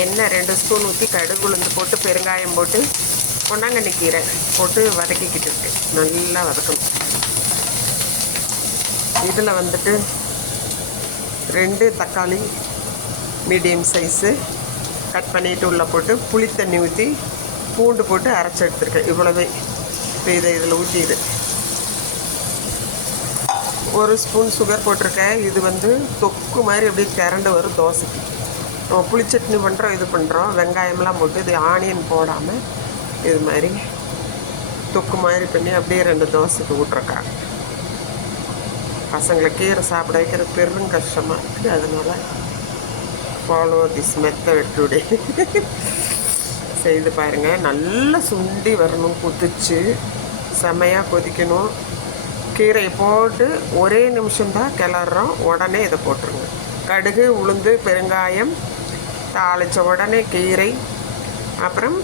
எண்ணெய் 2 ஸ்பூன் ஊற்றி கடுகு உளுந்து போட்டு பெருங்காயம் போட்டு பொன்னாங்கண்ணி கீரை போட்டு வதக்கிக்கிட்டு இருக்கு. நல்லா வதக்கணும். இதில் வந்துட்டு 2 தக்காளி மீடியம் சைஸு கட் பண்ணிவிட்டு உள்ளே போட்டு புளி தண்ணி ஊற்றி பூண்டு போட்டு அரைச்சி எடுத்துருக்கேன். இவ்வளவே. இப்போ இதில் ஊற்றிடு. 1 ஸ்பூன் சுகர் போட்டிருக்கேன். இது வந்து தொக்கு மாதிரி அப்படியே திரண்டு வரும் தோசைக்கு. நம்ம புளி சட்னி பண்ணுறோம், இது பண்ணுறோம். வெங்காயம்லாம் போட்டு இது ஆனியன் போடாமல் இது மாதிரி தொக்கு மாதிரி பண்ணி அப்படியே 2 தோசைக்கு விட்ருக்காங்க. பசங்களை கீரை சாப்பிட வைக்கிறது பெரும் கஷ்டமாக இருக்குது. அதனால் ஃபாலோ திஸ் மெத்தட் டுடே. செய்து பாருங்கள். நல்லா சுண்டி வரணும். குதிச்சு செமையாக கொதிக்கணும். கீரையை போட்டு ஒரே நிமிஷம்தான் கிளறோம். உடனே இதை போட்டுருங்க. கடுகு உளுந்து பெருங்காயம் தாளித்த உடனே கீரை, அப்புறம்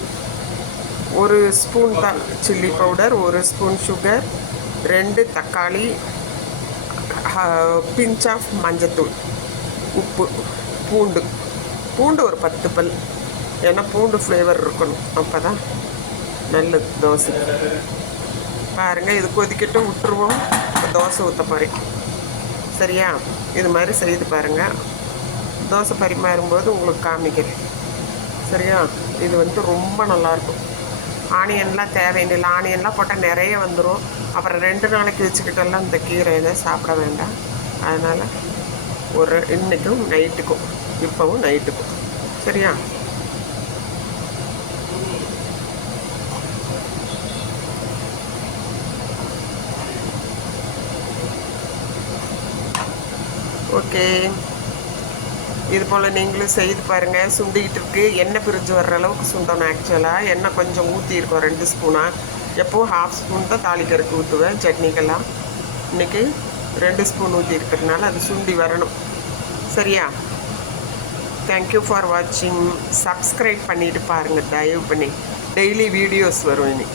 1 ஸ்பூன் தான் சில்லி பவுடர், 1 ஸ்பூன் சுகர், 2 தக்காளி, பிஞ்ச் ஆஃப் மஞ்சத்தூள், உப்பு, பூண்டு ஒரு 10 பல். ஏன்னா பூண்டு ஃப்ளேவர் இருக்கணும், அப்போ தான் நல்லது தோசை. பாருங்கள், இது கொதிக்கட்டும், விட்டுருவோம். இப்போ தோசை ஊற்ற போகிறேன். சரியா? இது மாதிரி செய்து பாருங்கள். தோசை பரிமாறும்போது உங்களுக்கு காமிக்கிறேன். சரியா? இது வந்து ரொம்ப நல்லாயிருக்கும். ஆனியன்லாம் தேவையில்லை. ஆனியன்லாம் போட்டால் நிறைய வந்துடும். அப்புறம் 2 நாளைக்கு வச்சுக்கிட்டெல்லாம் இந்த கீரையை சாப்பிட வேண்டாம். அதனால் இன்றைக்கும் நைட்டுக்கும், இப்போவும் நைட்டுக்கும். சரியா? ஓகே. இது போல் நீங்களும் செய்து பாருங்கள். சுண்டிக்கிட்டு இருக்குது. எண்ணெய் பிரிஞ்சு வர்ற அளவுக்கு சுண்டணும். ஆக்சுவலாக எண்ணெய் கொஞ்சம் ஊற்றிருக்கோம், 2 ஸ்பூனாக. எப்போவும் 1/2 ஸ்பூன் தான் தாளிக்கறதுக்கு ஊற்றுவேன் சட்னிக்கெல்லாம். இன்றைக்கி 2 ஸ்பூன் ஊற்றி இருக்கிறதுனால அது சுண்டி வரணும். சரியா? தேங்க்யூ ஃபார் வாட்சிங். சப்ஸ்கிரைப் பண்ணிவிட்டு பாருங்கள் தயவு பண்ணி. டெய்லி வீடியோஸ் வரும் இனி.